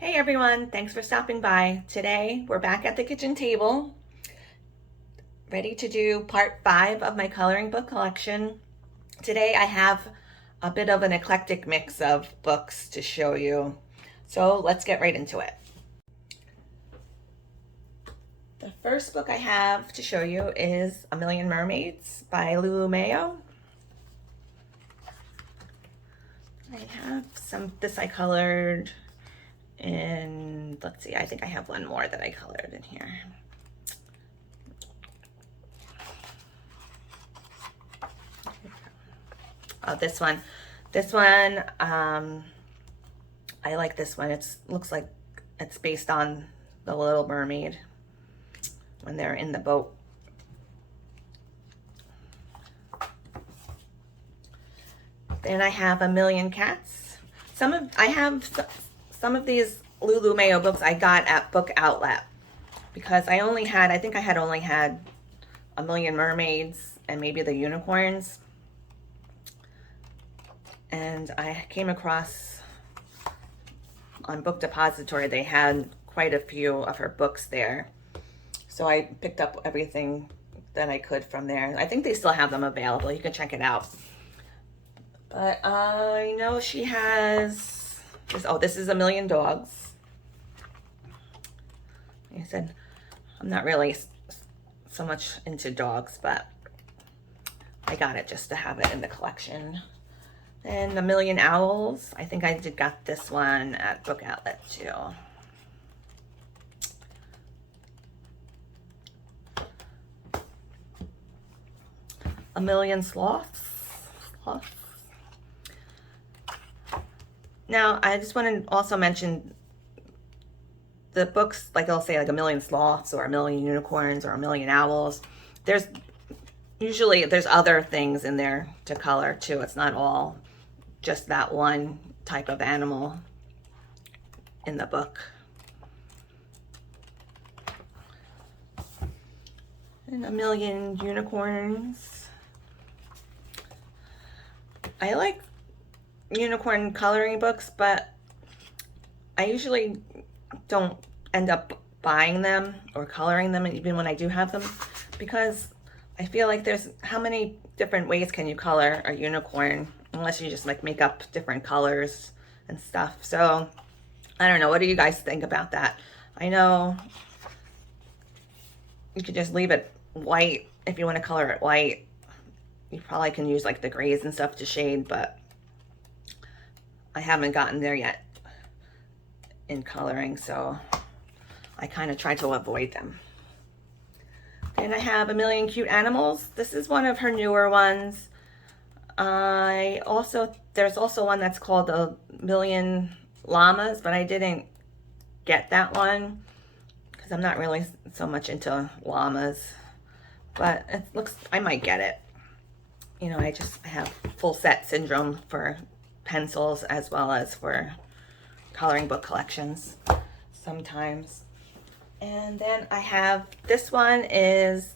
Hey everyone, thanks for stopping by. Today we're back at the kitchen table, ready to do part 5 of my coloring book collection. Today I have a bit of an eclectic mix of books to show you. So let's get right into it. The first book I have to show you is A Million Mermaids by Lulu Mayo. I have this I colored in, let's see, I think I have one more that I colored in here. Oh, this one. I like this one. It looks like it's based on The Little Mermaid when they're in the boat. Then I have A Million Cats. I have some of these Lulu Mayo books I got at Book Outlet because I think I had only had A Million Mermaids and maybe the Unicorns. And I came across on Book Depository, they had quite a few of her books there. So I picked up everything that I could from there. I think they still have them available. You can check it out. But I know she has this is A Million Dogs. Like I said, I'm not really so much into dogs, but I got it just to have it in the collection. And A Million Owls. I think I got this one at Book Outlet too. A Million Sloths. Now, I just want to also mention the books, like they'll say like A Million Sloths or A Million Unicorns or A Million Owls. There's other things in there to color too. It's not all just that one type of animal in the book. And A Million Unicorns. I like unicorn coloring books, but I usually don't end up buying them or coloring them even when I do have them, because I feel like how many different ways can you color a unicorn unless you just like make up different colors and stuff. So I don't know. What do you guys think about that? I know you could just leave it white if you want to color it white. You probably can use like the grays and stuff to shade, but I haven't gotten there yet in coloring, so I kind of try to avoid them. And I have A Million Cute Animals. This is one of her newer ones. There's also one that's called A Million Llamas, but I didn't get that one because I'm not really so much into llamas. But I might get it. You know, I have full set syndrome for pencils as well as for coloring book collections sometimes. And then I have, this one is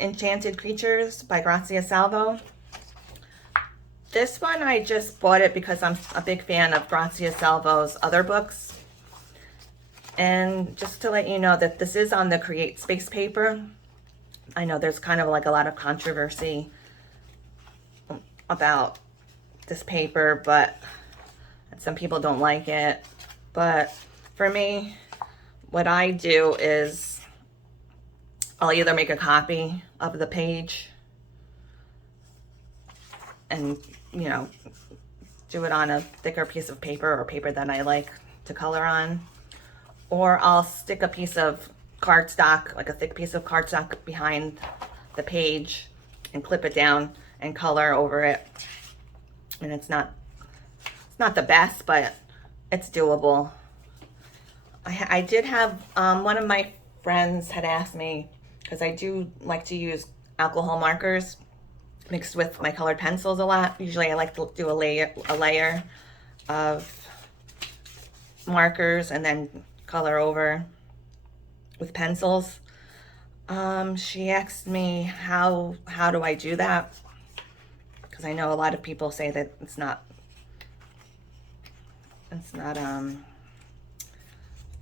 Enchanted Creatures by Grazia Salvo. This one, I just bought it because I'm a big fan of Grazia Salvo's other books. And just to let you know that this is on the Create Space paper. I know there's kind of like a lot of controversy about this paper, but some people don't like it. But for me, what I do is I'll either make a copy of the page and, you know, do it on a thicker piece of paper or paper that I like to color on, or I'll stick a piece of cardstock, like a thick piece of cardstock behind the page and clip it down and color over it. And it's not the best, but it's doable. I did have, one of my friends had asked me, because I do like to use alcohol markers mixed with my colored pencils a lot. Usually I like to do a layer of markers and then color over with pencils. She asked me how do I do that, because I know a lot of people say that it's not It's not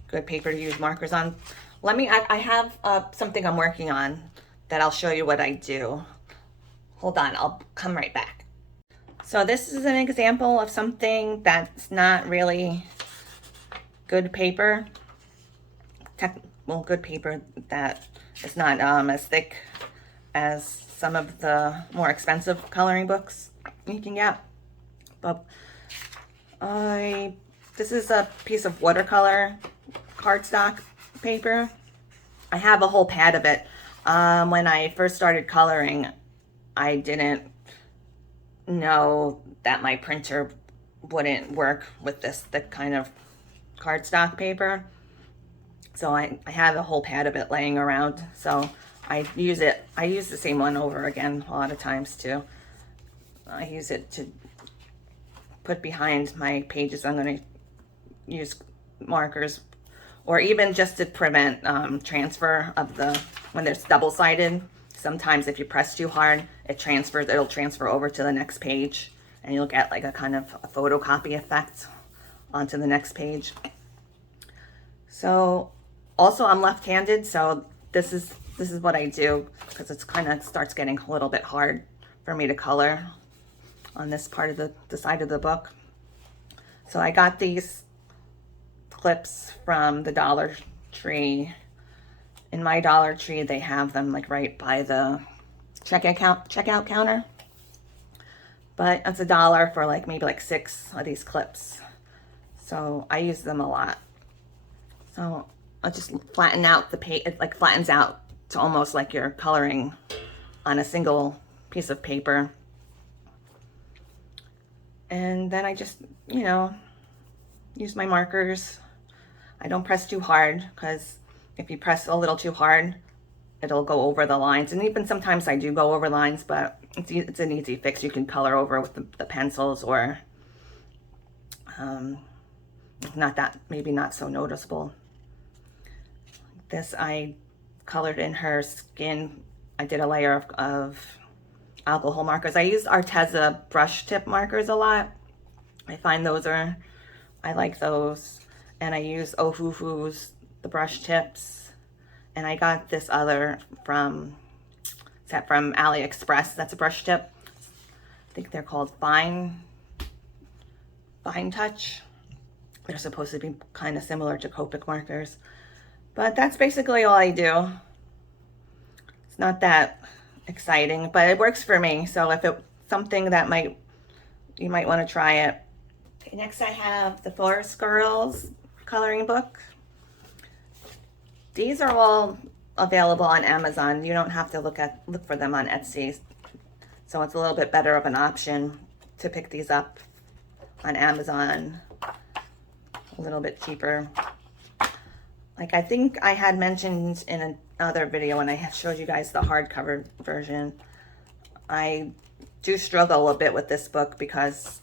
good paper to use markers on. I have something I'm working on that I'll show you what I do. Hold on, I'll come right back. So this is an example of something that's not really good paper. Good paper that is not as thick as some of the more expensive coloring books you can get. But this is a piece of watercolor cardstock paper. I have a whole pad of it. When I first started coloring, I didn't know that my printer wouldn't work with this thick kind of cardstock paper. So I have a whole pad of it laying around. So I use the same one over again a lot of times too. I use it to put behind my pages. I'm going to use markers, or even just to prevent transfer of when it's double-sided. Sometimes if you press too hard, it'll transfer over to the next page, and you'll get like a kind of a photocopy effect onto the next page. So also I'm left-handed, so this is what I do, because it's kind of starts getting a little bit hard for me to color on this part of the side of the book. So I got these clips from the Dollar Tree. In my Dollar Tree, they have them like right by the checkout counter. But it's $1 for like maybe like 6 of these clips. So I use them a lot. So I'll just flatten out the page. It like flattens out to almost like you're coloring on a single piece of paper. And then I just, use my markers. I don't press too hard, because if you press a little too hard, it'll go over the lines. And even sometimes I do go over lines, but it's an easy fix. You can color over with the pencils, or maybe not so noticeable. This I colored in her skin. I did a layer of alcohol markers. I use Arteza brush tip markers a lot. I find I like those. And I use Ohuhu's, the brush tips. And I got this other from AliExpress. That's a brush tip. I think they're called Fine Touch. They're supposed to be kind of similar to Copic markers. But that's basically all I do. It's not that exciting, but it works for me. So if it's something that you might want to try it. Okay, next I have the Forest Girls coloring book. These are all available on Amazon. You don't have to look for them on Etsy. So it's a little bit better of an option to pick these up on Amazon. A little bit cheaper. Like I think I had mentioned in another video when I showed you guys the hardcover version, I do struggle a bit with this book because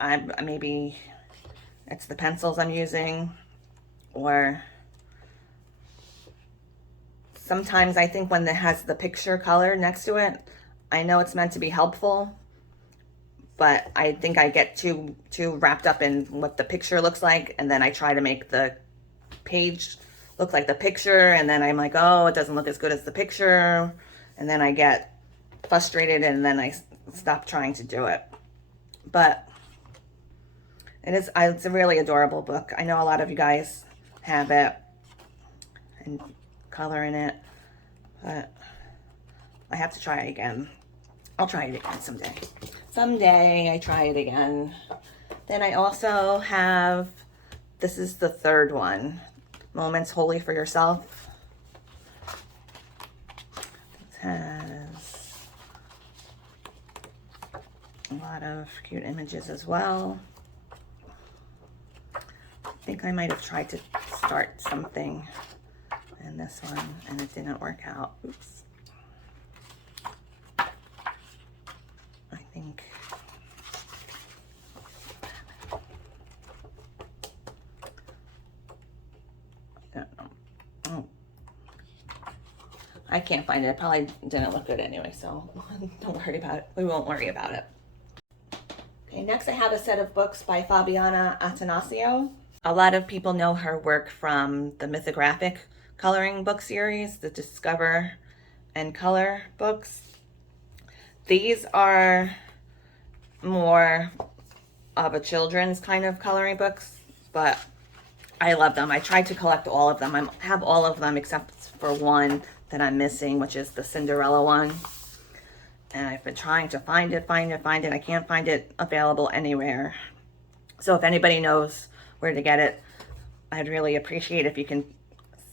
maybe it's the pencils I'm using, or sometimes I think when it has the picture color next to it, I know it's meant to be helpful, but I think I get too wrapped up in what the picture looks like, and then I try to make the page look like the picture, and then I'm like, oh, it doesn't look as good as the picture, and then I get frustrated, and then I stop trying to do it. But it's a really adorable book. I know a lot of you guys have it and color in it, but I have to try it again. I'll try it again someday. Someday I try it again. Then I also have, this is the third one, Moments Wholly for Yourself. It has a lot of cute images as well. I think I might have tried to start something in this one and it didn't work out. Oops. I think I can't find it. It probably didn't look good anyway, so don't worry about it. We won't worry about it. Okay, next I have a set of books by Fabiana Attanasio. A lot of people know her work from the Mythographic coloring book series, the Discover and Color books. These are more of a children's kind of coloring books, but I love them. I tried to collect all of them. I have all of them except for one that I'm missing, which is the Cinderella one. And I've been trying to find it. I can't find it available anywhere. So if anybody knows where to get it, I'd really appreciate if you can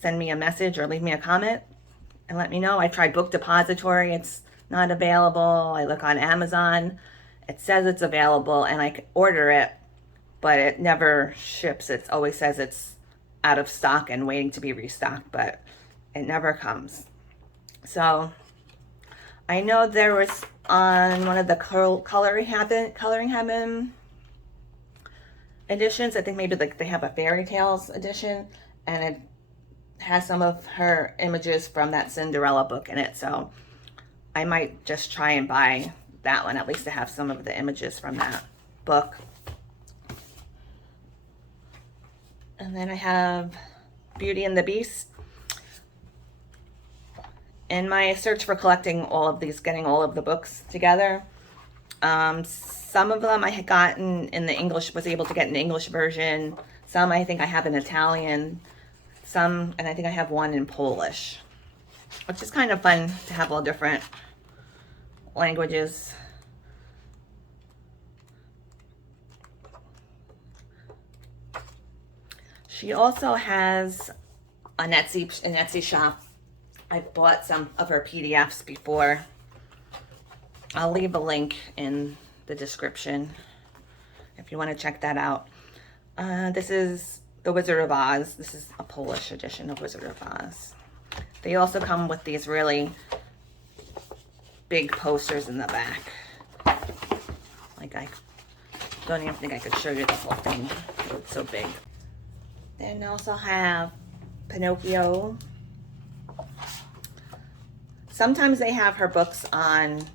send me a message or leave me a comment and let me know. I tried Book Depository. It's not available. I look on Amazon. It says it's available and I can order it, but it never ships. It always says it's out of stock and waiting to be restocked, but it never comes. So I know there was on one of the Coloring Heaven editions, I think maybe like they have a Fairy Tales edition, and it has some of her images from that Cinderella book in it. So I might just try and buy that one, at least to have some of the images from that book. And then I have Beauty and the Beast. In my search for collecting all of these, getting all of the books together, some of them I had gotten in the English, was able to get an English version. Some I think I have in Italian. Some, and I think I have one in Polish, which is kind of fun to have all different languages. She also has a Etsy shop. I've bought some of her PDFs before. I'll leave a link in the description if you want to check that out. This is The Wizard of Oz. This is a Polish edition of Wizard of Oz. They also come with these really big posters in the back. Like, I don't even think I could show you the whole thing. It's so big. Then I also have Pinocchio. Sometimes they have her books on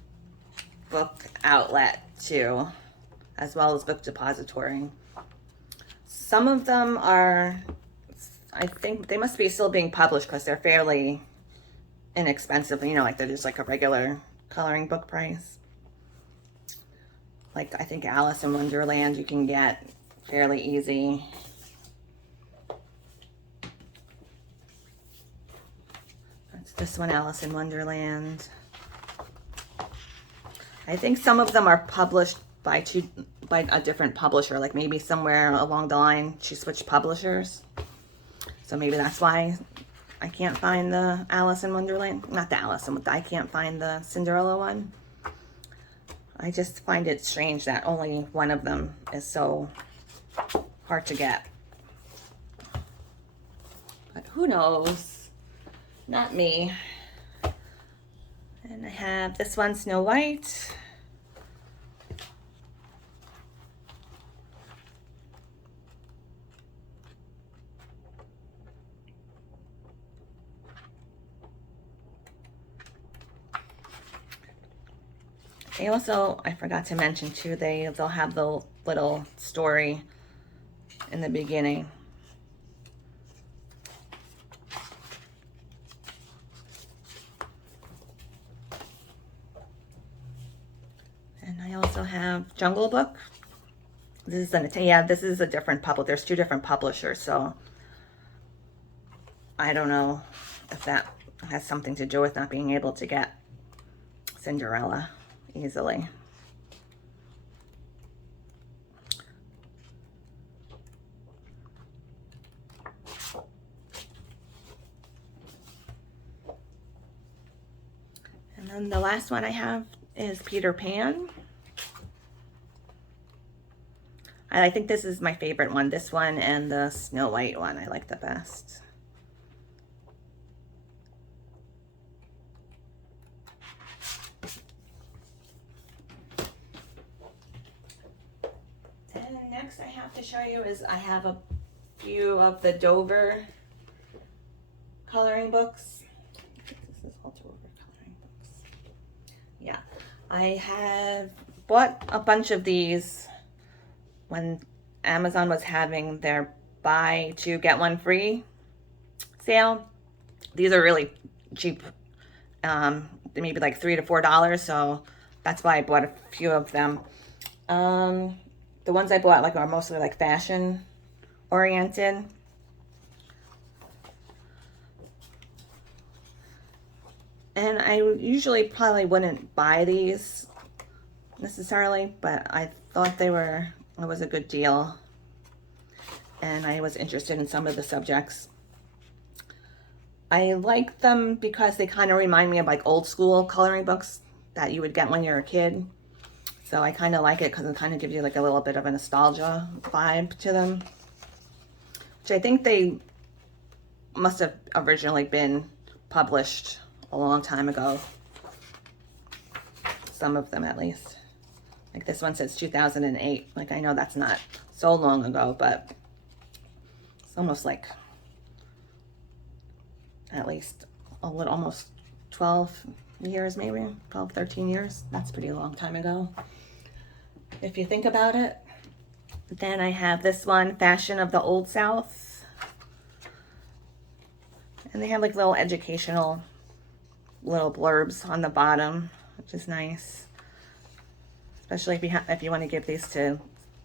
Book Outlet too, as well as Book Depository. Some of them are, I think they must be still being published because they're fairly inexpensive. You know, like they're just like a regular coloring book price. Like I think Alice in Wonderland you can get fairly easy. This one, Alice in Wonderland. I think some of them are published by a different publisher, like maybe somewhere along the line she switched publishers. So maybe that's why I can't find the Alice in Wonderland. Not the I can't find the Cinderella one. I just find it strange that only one of them is so hard to get. But who knows? Not me. And I have this one, Snow White. They also, I forgot to mention too, they'll have the little story in the beginning. I also have Jungle Book. This is a different publisher. There's two different publishers, so I don't know if that has something to do with not being able to get Cinderella easily. And then the last one I have is Peter Pan. I think this is my favorite one. This one and the Snow White one I like the best. Then next I have to show you is I have a few of the Dover coloring books. This is all Dover coloring books. Yeah, I have bought a bunch of these when Amazon was having their buy two get one free sale. These are really cheap, maybe like $3 to $4, so that's why I bought a few of them. The ones I bought like are mostly like fashion oriented. And I usually probably wouldn't buy these necessarily, but I thought it was a good deal, and I was interested in some of the subjects. I like them because they kind of remind me of like old school coloring books that you would get when you're a kid. So I kind of like it because it kind of gives you like a little bit of a nostalgia vibe to them, which I think they must have originally been published a long time ago. Some of them at least. Like this one says 2008. Like I know that's not so long ago, but it's almost like at least a little, almost 12 years, maybe 12, 13 years. That's a pretty long time ago, if you think about it. Then I have this one, Fashion of the Old South. And they have like little educational little blurbs on the bottom, which is nice. Especially if you want to give these to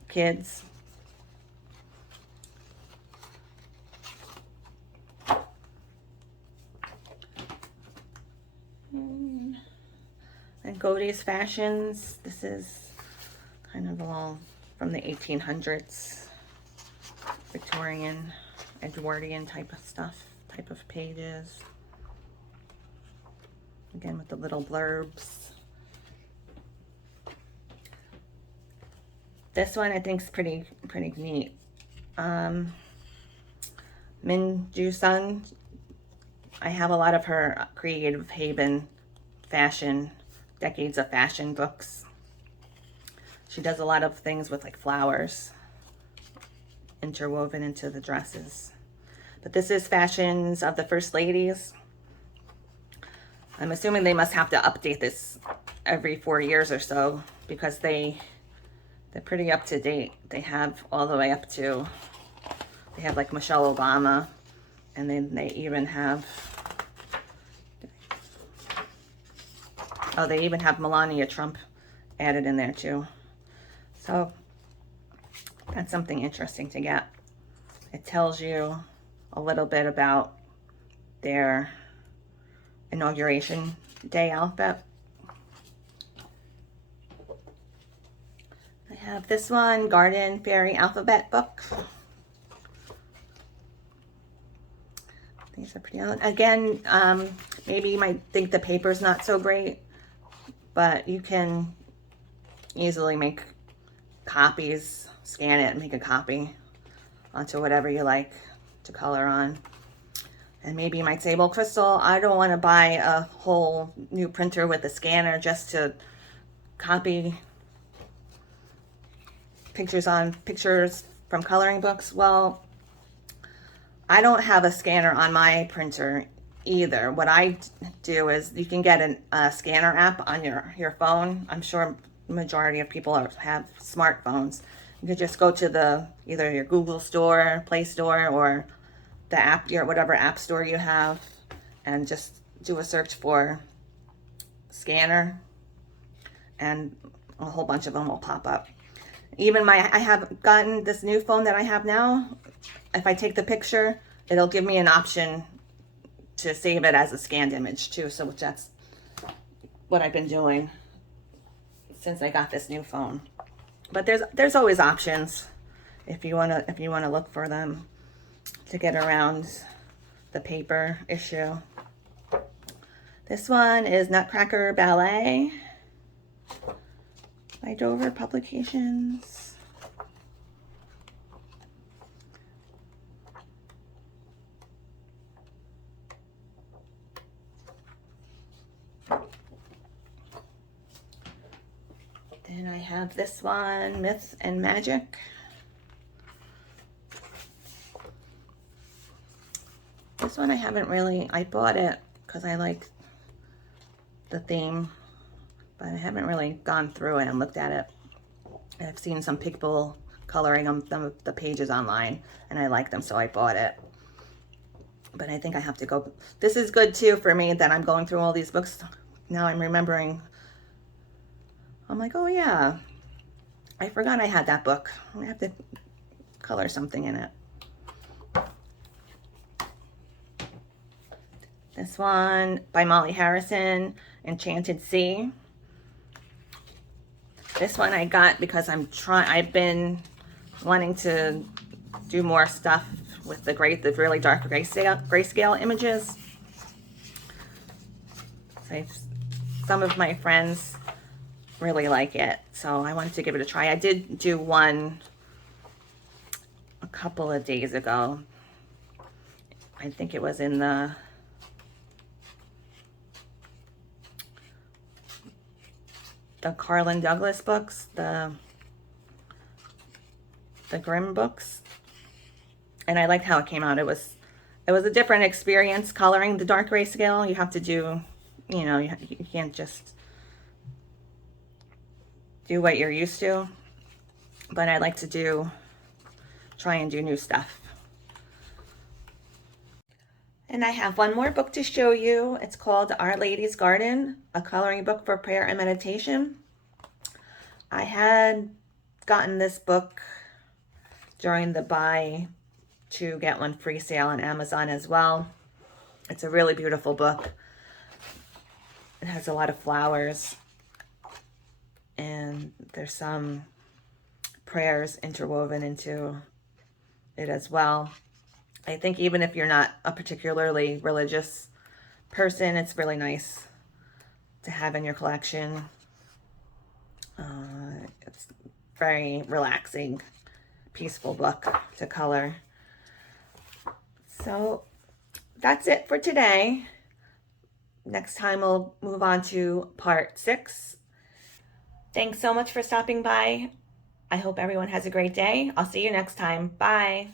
kids. And Godey's Fashions. This is kind of all from the 1800s, Victorian, Edwardian type of stuff, type of pages. Again with the little blurbs. This one I think is pretty neat. Min Ju Sun. I have a lot of her Creative Haven fashion, decades of fashion books. She does a lot of things with like flowers interwoven into the dresses. But this is Fashions of the First Ladies. I'm assuming they must have to update this every 4 years or so because they're pretty up to date. They have all the way up to, they have like Michelle Obama, and then they even have, oh, they even have Melania Trump added in there too. So that's something interesting to get. It tells you a little bit about their inauguration day outfit. I have this one, Garden Fairy Alphabet Book. These are pretty, again, maybe you might think the paper's not so great, but you can easily make copies, scan it and make a copy onto whatever you like to color on. And maybe you might say, well, Crystal, I don't want to buy a whole new printer with a scanner just to copy pictures from coloring books. Well, I don't have a scanner on my printer either. What I do is you can get a scanner app on your phone. I'm sure the majority of people have smartphones. You could just go to either your Google Store, Play Store, or the app, whatever app store you have, and just do a search for scanner, and a whole bunch of them will pop up. Even I have gotten this new phone that I have now. If I take the picture, it'll give me an option to save it as a scanned image too. So that's what I've been doing since I got this new phone. But there's always options if you wanna look for them to get around the paper issue. This one is Nutcracker Ballet by Dover Publications. Then I have this one, Myth and Magic. This one I bought it because I like the theme, but I haven't really gone through it and looked at it. I've seen some people coloring the pages online, and I like them, so I bought it. But I think I have to go. This is good too for me that I'm going through all these books. Now I'm remembering. I'm like, oh yeah, I forgot I had that book. I have to color something in it. This one by Molly Harrison, Enchanted Sea. This one I got because I've been wanting to do more stuff with the really dark grayscale images. So some of my friends really like it, so I wanted to give it a try. I did do one a couple of days ago. I think it was in the Carlin Douglas books, the Grimm books, and I liked how it came out. It was a different experience coloring the dark grayscale. You have to do, you know, you can't just do what you're used to, but I like to try and do new stuff. And I have one more book to show you. It's called Our Lady's Garden, a coloring book for prayer and meditation. I had gotten this book during the buy 2 get 1 free sale on Amazon as well. It's a really beautiful book. It has a lot of flowers, and there's some prayers interwoven into it as well. I think even if you're not a particularly religious person, it's really nice to have in your collection. It's very relaxing, peaceful book to color. So that's it for today. Next time we'll move on to part 6. Thanks so much for stopping by. I hope everyone has a great day. I'll see you next time. Bye.